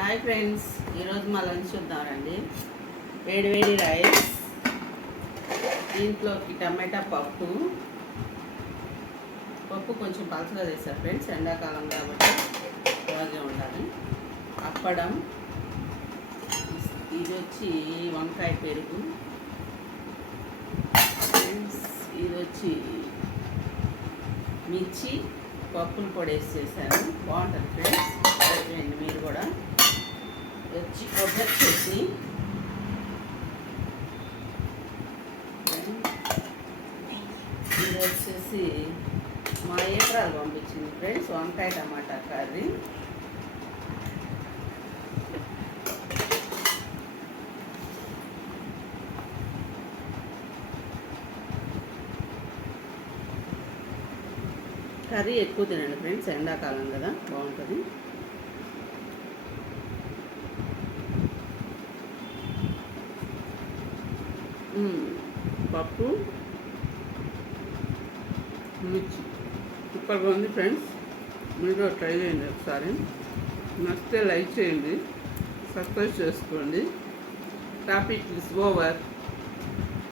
Hi friends, ఈరోజు మా lunch చూద్దామండి. వేడి వేడి రైస్, దీంట్లోకి టమాటా పప్పు కొంచెం పలచగా చేశారు ఫ్రెండ్స్, ఎండాకాలం కాబట్టి అలాగే ఉండాలి. అప్పడం, ఇది వచ్చి వంకాయ పెరుగు ఫ్రెండ్స్, ఇది వచ్చి మిర్చి పప్పులు పొడి వేసి చేశాను, బాగుంటుంది ఫ్రెండ్స్. చేయండి మీరు కూడా. వచ్చి కొబ్బరి చట్నీ, ఇది వచ్చేసి మా ఏప్రాలు పంపించింది ఫ్రెండ్స్, వంకాయ టమాటా కర్రీ. కర్రీ ఎక్కువ తినండి ఫ్రెండ్స్, ఎండాకాలం కదా, బాగుంటుంది. పప్పు, మిర్చి సూపర్గా ఉంది ఫ్రెండ్స్. మీరు ట్రై చేయండి ఒకసారి. నచ్చితే లైక్ చేయండి, సబ్స్క్రైబ్ చేసుకోండి. Topic is over.